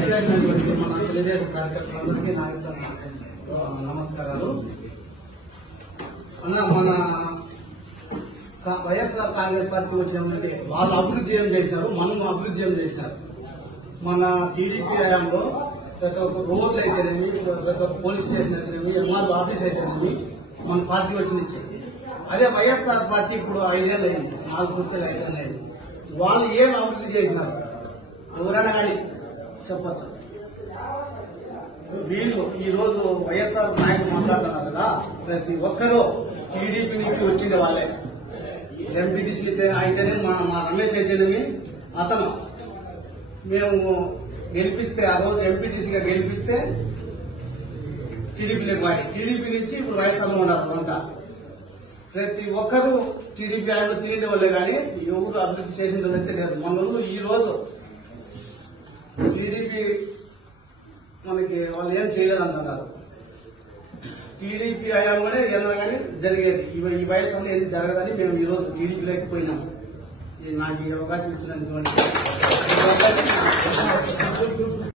ఇచ్చేటువంటి మన తెలుగుదేశం కార్యకర్తలందరికీ నా యొక్క నమస్కారాలు. మన వైఎస్ఆర్ కాంగ్రెస్ పార్టీ వచ్చినటువంటి వాళ్ళు అభివృద్ధి ఏం చేసినారు, మనం అభివృద్ధి ఏం చేసినారు. మన టీడీపీ హయాంలో ప్రతి ఒక్క రోడ్లు అయితేనేమి, ప్రతి ఒక్క పోలీస్ స్టేషన్ అయితేనేమి, ఎంఆర్ఓ ఆఫీస్ అయితేనేమి మన పార్టీ వచ్చి అదే వైఎస్ఆర్ పార్టీ ఇప్పుడు 5 ఏళ్ళు అయింది, 4 పూర్తిగా 5 ఏళ్ళు అయింది. వాళ్ళు ఏం అభివృద్ధి చేసినారు ఎవరైనా కానీ చెప్పచ్చు. వీళ్ళు ఈ రోజు వైఎస్ఆర్ నాయకులు మాట్లాడుతున్నారు కదా, ప్రతి ఒక్కరూ టీడీపీ నుంచి వచ్చిండే వాళ్ళే. ఎంపీటీసీ అయితేనే మా రమేష్ అయితేనేమి అతను మేము గెలిపిస్తే ఆ రోజు ఎంపీటీసీగా గెలిపిస్తే టీడీపీలోకి మారి టీడీపీ నుంచి ఇప్పుడు వైఎస్ఆర్లో ఉన్నారు. అంతా ప్రతి ఒక్కరూ టీడీపీ ఆయన తిరిగే వాళ్ళే కానీ ఎవరు అభివృద్ధి చేసిందైతే లేదు. మన ఈ రోజు టీడీపీ మనకి వాళ్ళు ఏం చేయలేదంటున్నారు. టీడీపీ హయాంలోనే ఏదైనా కానీ జరిగేది, ఈ వయసులో ఏది జరగదని మేము ఈ రోజు టీడీపీలోకి పోయినాం. నాకు ఈ అవకాశం ఇచ్చినందుకు